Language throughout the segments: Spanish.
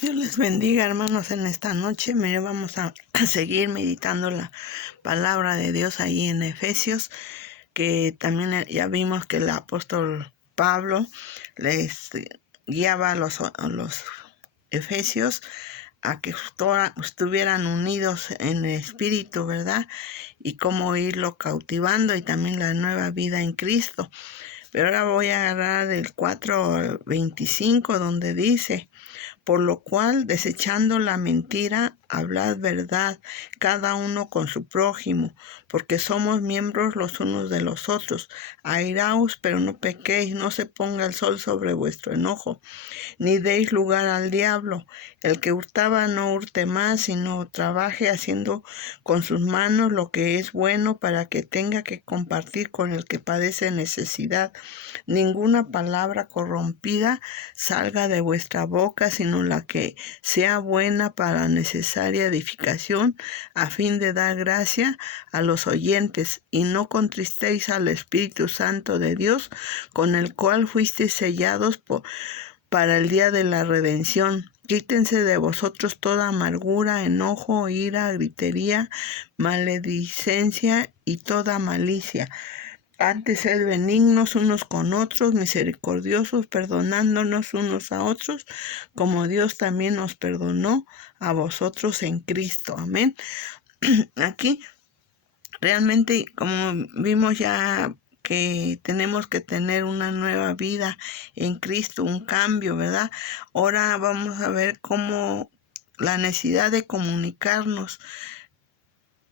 Dios les bendiga, hermanos, en esta noche. Mire, vamos a seguir meditando la palabra de Dios ahí en Efesios, que también ya vimos que el apóstol Pablo les guiaba a los efesios a que estuvieran unidos en el espíritu, ¿verdad? Y cómo irlo cautivando, y también la nueva vida en Cristo. Pero ahora voy a agarrar el 4:25, donde dice: por lo cual, desechando la mentira, hablad verdad, cada uno con su prójimo, porque somos miembros los unos de los otros. Airaos, pero no pequéis, no se ponga el sol sobre vuestro enojo, ni deis lugar al diablo. El que hurtaba no hurte más, sino trabaje haciendo con sus manos lo que es bueno, para que tenga que compartir con el que padece necesidad. Ninguna palabra corrompida salga de vuestra boca, sino la que sea buena para necesaria edificación, a fin de dar gracia a los oyentes. Y no contristéis al Espíritu Santo de Dios, con el cual fuisteis sellados para el día de la redención. Quítense de vosotros toda amargura, enojo, ira, gritería, maledicencia y toda malicia. Antes, sed benignos unos con otros, misericordiosos, perdonándonos unos a otros, como Dios también nos perdonó a vosotros en Cristo. Amén. Aquí realmente, como vimos ya, que tenemos que tener una nueva vida en Cristo, un cambio, ¿verdad? Ahora vamos a ver cómo la necesidad de comunicarnos,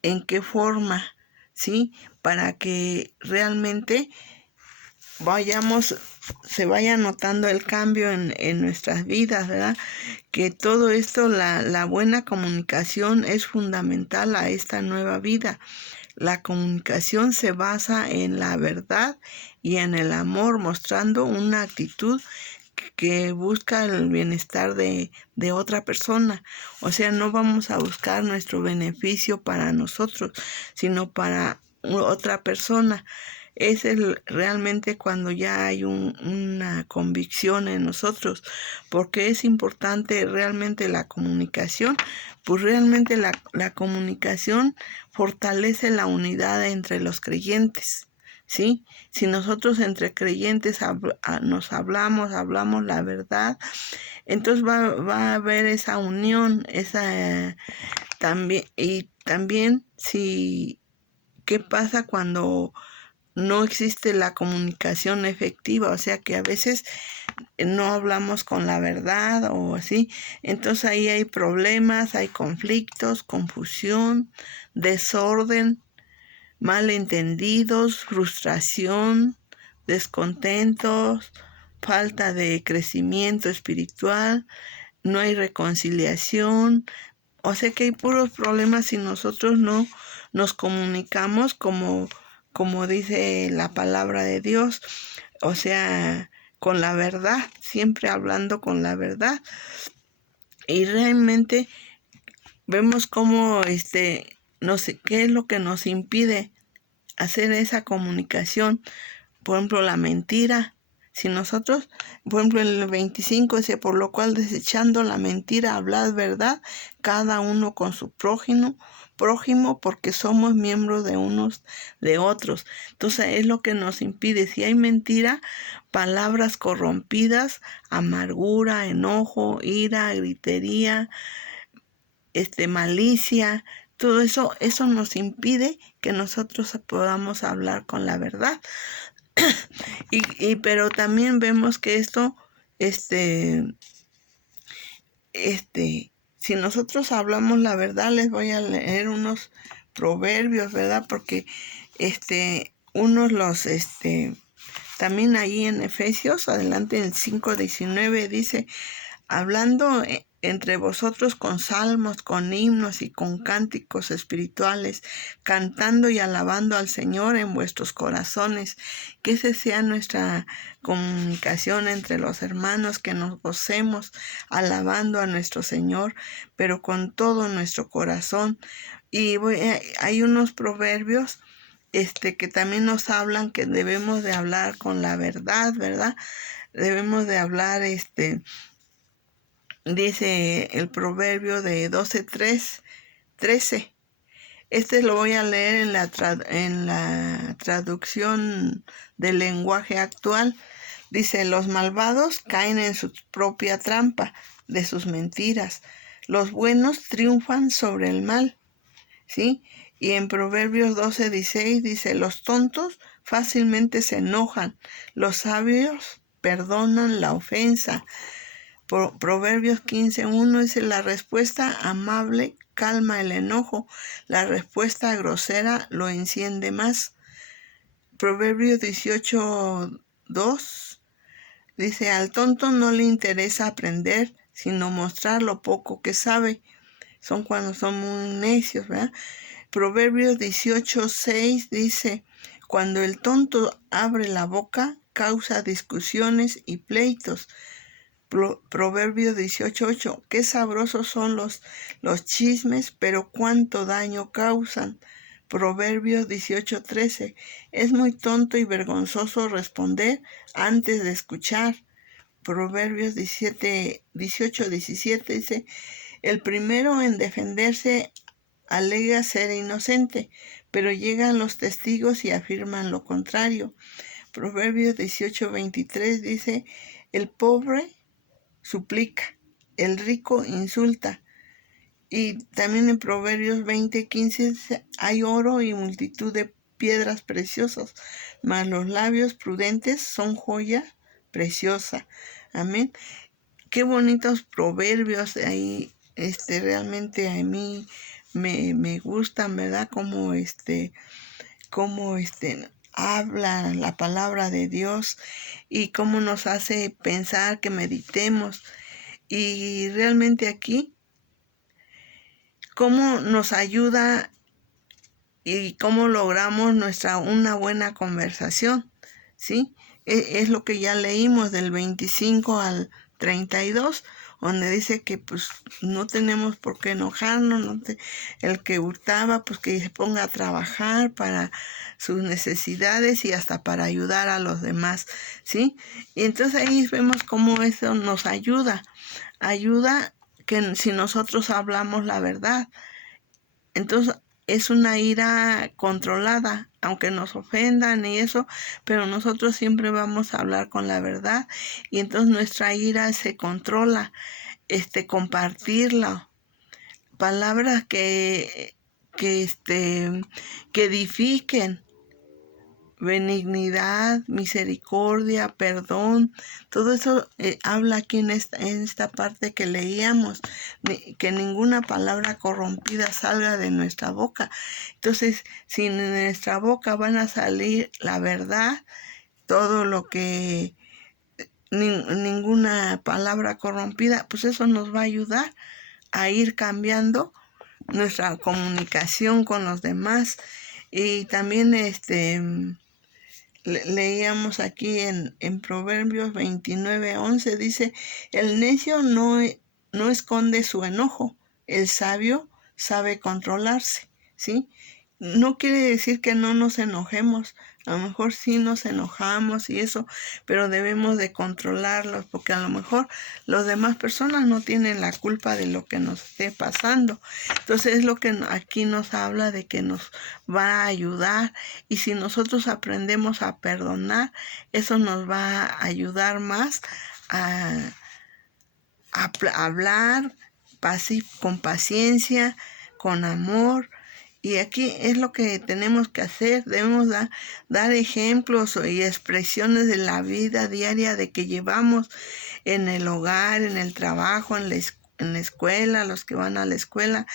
en qué forma, ¿sí? Para que realmente se vaya notando el cambio en nuestras vidas, ¿verdad? Que todo esto, la buena comunicación es fundamental a esta nueva vida. La comunicación se basa en la verdad y en el amor, mostrando una actitud que busca el bienestar de otra persona. O sea, no vamos a buscar nuestro beneficio para nosotros, sino para otra persona. Es realmente cuando ya hay una convicción en nosotros, porque es importante realmente la comunicación. Pues realmente la comunicación fortalece la unidad entre los creyentes, ¿sí? Si nosotros entre creyentes nos hablamos la verdad, entonces va a haber esa unión, también. Y también, si ¿qué pasa cuando no existe la comunicación efectiva? O sea, que a veces no hablamos con la verdad o así. Entonces ahí hay problemas, hay conflictos, confusión, desorden, malentendidos, frustración, descontentos, falta de crecimiento espiritual, no hay reconciliación. O sea que hay puros problemas si nosotros no nos comunicamos como dice la palabra de Dios. O sea, con la verdad, siempre hablando con la verdad. Y realmente vemos cómo no sé qué es lo que nos impide hacer esa comunicación. Por ejemplo, la mentira. Si nosotros, por ejemplo, en el 25 dice: por lo cual, desechando la mentira, hablad verdad, cada uno con su prójimo, porque somos miembros de unos de otros. Entonces es lo que nos impide. Si hay mentira, palabras corrompidas, amargura, enojo, ira, gritería, malicia, todo eso nos impide que nosotros podamos hablar con la verdad. Pero también vemos que esto, si nosotros hablamos la verdad, les voy a leer unos proverbios, ¿verdad? Porque, unos también ahí en Efesios, adelante en el 5:19 dice: hablando entre vosotros con salmos, con himnos y con cánticos espirituales, cantando y alabando al Señor en vuestros corazones. Que esa sea nuestra comunicación entre los hermanos, que nos gocemos alabando a nuestro Señor, pero con todo nuestro corazón. Y hay unos proverbios que también nos hablan que debemos de hablar con la verdad, ¿verdad? Debemos de hablar dice el proverbio de 12:13. Este lo voy a leer en la traducción del lenguaje actual. Dice: los malvados caen en su propia trampa de sus mentiras. Los buenos triunfan sobre el mal. ¿Sí? Y en Proverbios 12:16 dice: los tontos fácilmente se enojan. Los sabios perdonan la ofensa. Proverbios 15:1 dice: la respuesta amable calma el enojo, la respuesta grosera lo enciende más. Proverbios 18:2 dice: al tonto no le interesa aprender, sino mostrar lo poco que sabe. Son cuando son muy necios, ¿verdad? Proverbios 18:6 dice: cuando el tonto abre la boca, causa discusiones y pleitos. Proverbios 18:8: qué sabrosos son los chismes, pero cuánto daño causan. Proverbios 18:13: es muy tonto y vergonzoso responder antes de escuchar. Proverbios 18:17 dice: el primero en defenderse alega ser inocente, pero llegan los testigos y afirman lo contrario. Proverbios 18:23 dice: el pobre suplica, el rico insulta. Y también en Proverbios 20:15 hay oro y multitud de piedras preciosas, mas los labios prudentes son joya preciosa. Amén. Qué bonitos proverbios ahí, realmente a mí me gustan, ¿verdad? Como habla la palabra de Dios y cómo nos hace pensar, que meditemos. Y realmente aquí, cómo nos ayuda y cómo logramos una buena conversación, ¿sí? Es lo que ya leímos del 25 al 32, donde dice que pues no tenemos por qué enojarnos, el que hurtaba pues que se ponga a trabajar para sus necesidades y hasta para ayudar a los demás, ¿sí? Y entonces ahí vemos cómo eso nos ayuda que si nosotros hablamos la verdad. Entonces es una ira controlada, aunque nos ofendan y eso, pero nosotros siempre vamos a hablar con la verdad y entonces nuestra ira se controla. Compartirla, palabras que edifiquen, benignidad, misericordia, perdón, todo eso habla aquí en esta parte que leíamos, que ninguna palabra corrompida salga de nuestra boca. Entonces, si en nuestra boca van a salir la verdad, todo lo que, ninguna palabra corrompida, pues eso nos va a ayudar a ir cambiando nuestra comunicación con los demás. Y también leíamos aquí en Proverbios 29:11, dice: el necio no esconde su enojo, el sabio sabe controlarse, ¿sí? No quiere decir que no nos enojemos, a lo mejor sí nos enojamos y eso, pero debemos de controlarlos, porque a lo mejor las demás personas no tienen la culpa de lo que nos esté pasando. Entonces es lo que aquí nos habla de que nos va a ayudar, y si nosotros aprendemos a perdonar, eso nos va a ayudar más a hablar con paciencia, con amor. Y aquí es lo que tenemos que hacer. Debemos dar ejemplos y expresiones de la vida diaria de que llevamos en el hogar, en el trabajo, en la escuela, los que van a la escuela.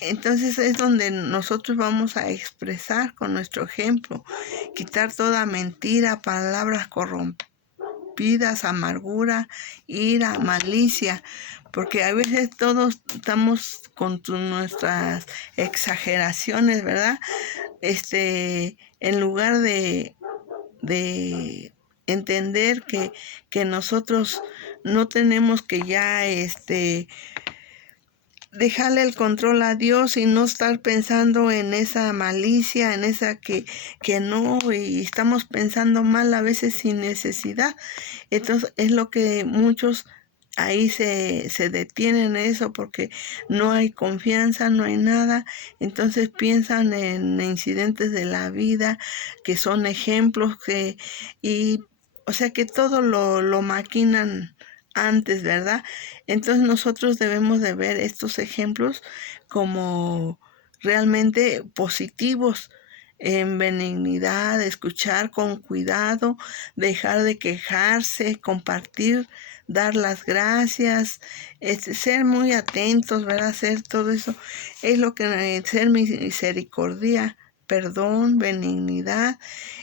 Entonces es donde nosotros vamos a expresar con nuestro ejemplo, quitar toda mentira, palabras corrompidas, amargura, ira, malicia, porque a veces todos estamos con nuestras exageraciones, ¿verdad? En lugar de entender que nosotros no tenemos que ya dejarle el control a Dios y no estar pensando en esa malicia, en esa que no, y estamos pensando mal a veces sin necesidad. Entonces es lo que muchos ahí se detienen en eso porque no hay confianza, no hay nada. Entonces piensan en incidentes de la vida que son ejemplos o sea que todo lo maquinan antes, ¿verdad? Entonces nosotros debemos de ver estos ejemplos como realmente positivos, en benignidad, escuchar con cuidado, dejar de quejarse, compartir, dar las gracias, ser muy atentos, ¿verdad? Hacer todo eso es lo que ser misericordia, perdón, benignidad,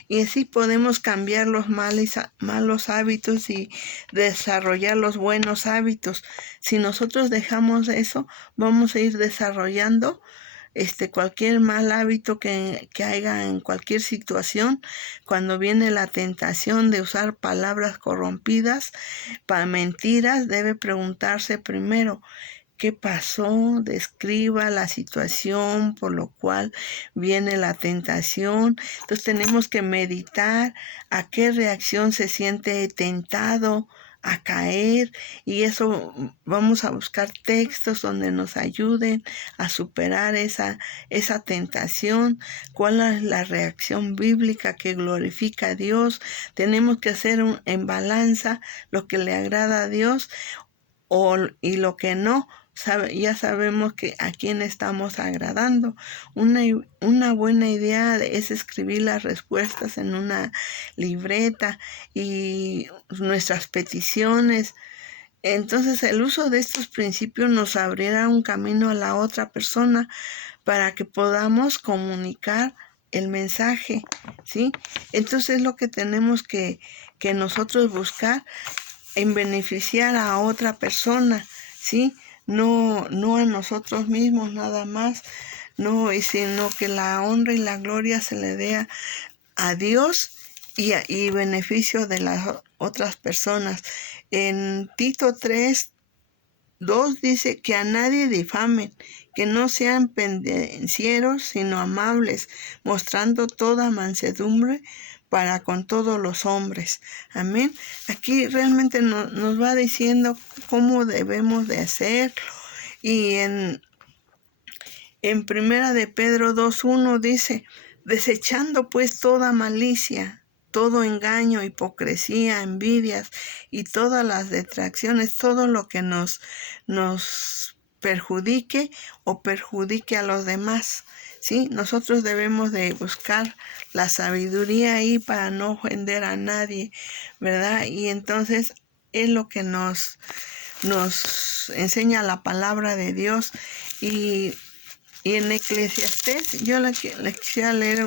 y así podemos cambiar los malos hábitos y desarrollar los buenos hábitos. Si nosotros dejamos eso, vamos a ir desarrollando cualquier mal hábito que haya en cualquier situación. Cuando viene la tentación de usar palabras corrompidas para mentiras, debe preguntarse primero: ¿qué pasó? Describa la situación por lo cual viene la tentación. Entonces tenemos que meditar a qué reacción se siente tentado a caer, y eso vamos a buscar textos donde nos ayuden a superar esa tentación. ¿Cuál es la reacción bíblica que glorifica a Dios? Tenemos que hacer en balanza lo que le agrada a Dios y lo que no. Ya sabemos a quién estamos agradando. Una buena idea es escribir las respuestas en una libreta y nuestras peticiones. Entonces el uso de estos principios nos abrirá un camino a la otra persona para que podamos comunicar el mensaje, ¿sí? Entonces es lo que tenemos que nosotros buscar, en beneficiar a otra persona, ¿sí? No a nosotros mismos nada más, no, sino que la honra y la gloria se le dé a Dios y beneficio de las otras personas. En Tito 3:2 dice que a nadie difamen, que no sean pendencieros, sino amables, mostrando toda mansedumbre para con todos los hombres. Amén. Aquí realmente nos va diciendo cómo debemos de hacerlo. Y en Primera de Pedro 2:1 dice: desechando pues toda malicia, todo engaño, hipocresía, envidias y todas las detracciones, todo lo que nos perjudique o perjudique a los demás, ¿sí? Nosotros debemos de buscar la sabiduría ahí para no ofender a nadie, ¿verdad? Y entonces es lo que nos enseña la palabra de Dios. Y en Eclesiastés, yo le quisiera leer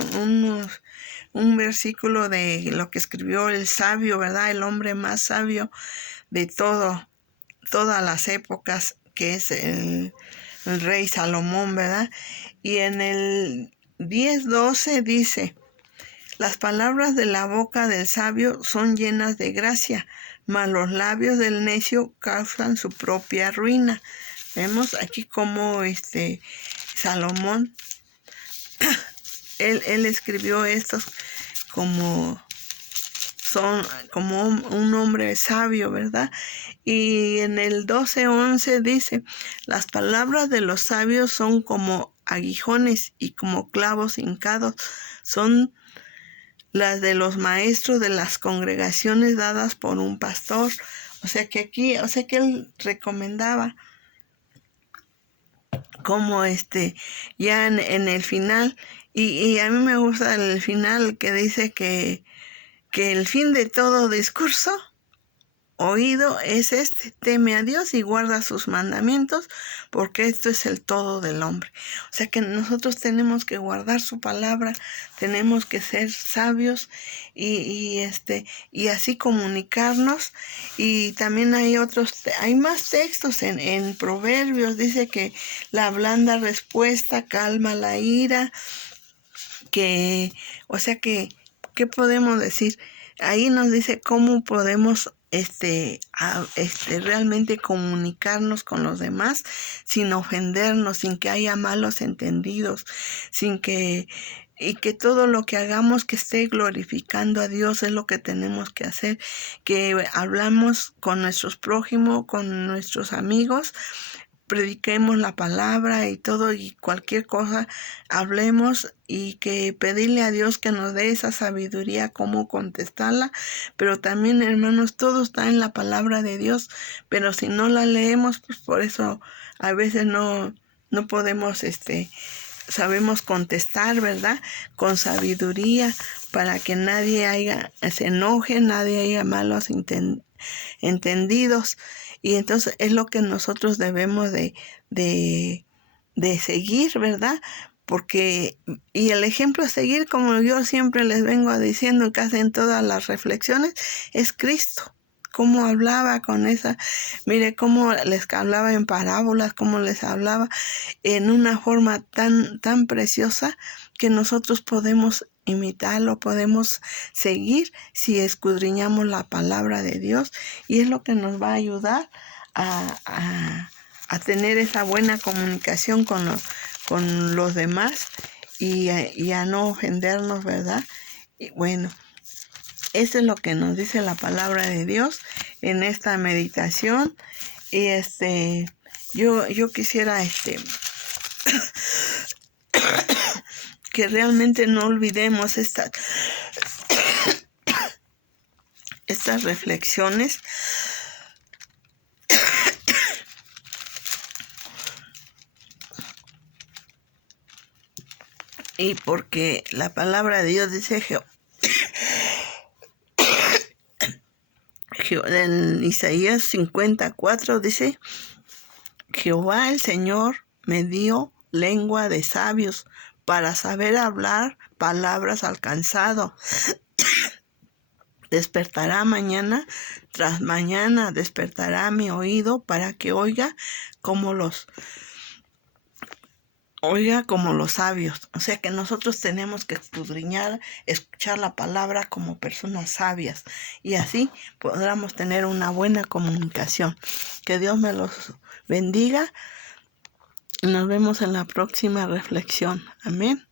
un versículo de lo que escribió el sabio, ¿verdad? El hombre más sabio de todas las épocas, que es el rey Salomón, ¿verdad? Y en el 10:12 dice: las palabras de la boca del sabio son llenas de gracia, mas los labios del necio causan su propia ruina. Vemos aquí como Salomón, él escribió estos como un hombre sabio, ¿verdad? Y en el 12:11 dice: las palabras de los sabios son como aguijones y como clavos hincados, son las de los maestros de las congregaciones dadas por un pastor. O sea que él recomendaba como ya en el final, y a mí me gusta el final que dice que el fin de todo discurso oído es teme a Dios y guarda sus mandamientos, porque esto es el todo del hombre. O sea que nosotros tenemos que guardar su palabra, tenemos que ser sabios y así comunicarnos. Y también hay más textos en Proverbios, dice que la blanda respuesta calma la ira, ¿qué podemos decir? Ahí nos dice cómo podemos realmente comunicarnos con los demás sin ofendernos, sin que haya malos entendidos, sin que y que todo lo que hagamos que esté glorificando a Dios es lo que tenemos que hacer, que hablamos con nuestros prójimos, con nuestros amigos, prediquemos la palabra y todo y cualquier cosa hablemos, y que pedirle a Dios que nos dé esa sabiduría cómo contestarla. Pero también, hermanos, todo está en la palabra de Dios, pero si no la leemos, pues por eso a veces no podemos, sabemos contestar, ¿verdad? Con sabiduría, para que nadie se enoje, nadie haya malos entendidos. Y entonces es lo que nosotros debemos de seguir, ¿verdad? Porque, y el ejemplo a seguir, como yo siempre les vengo diciendo casi en todas las reflexiones, es Cristo. Cómo hablaba con esa, mire cómo les hablaba en parábolas, cómo les hablaba en una forma tan preciosa, que nosotros podemos imitarlo, podemos seguir si escudriñamos la palabra de Dios, y es lo que nos va a ayudar a tener esa buena comunicación con los demás, y a no ofendernos, ¿verdad? Y bueno, eso es lo que nos dice la palabra de Dios en esta meditación. Y yo quisiera que realmente no olvidemos estas reflexiones, y porque la palabra de Dios dice en Isaías 54 dice: Jehová el Señor me dio lengua de sabios para saber hablar palabras al cansado. Despertará mañana tras mañana, despertará mi oído para que oiga como los sabios. O sea que nosotros tenemos que escudriñar, escuchar la palabra como personas sabias, y así podremos tener una buena comunicación. Que Dios me los bendiga. Nos vemos en la próxima reflexión. Amén.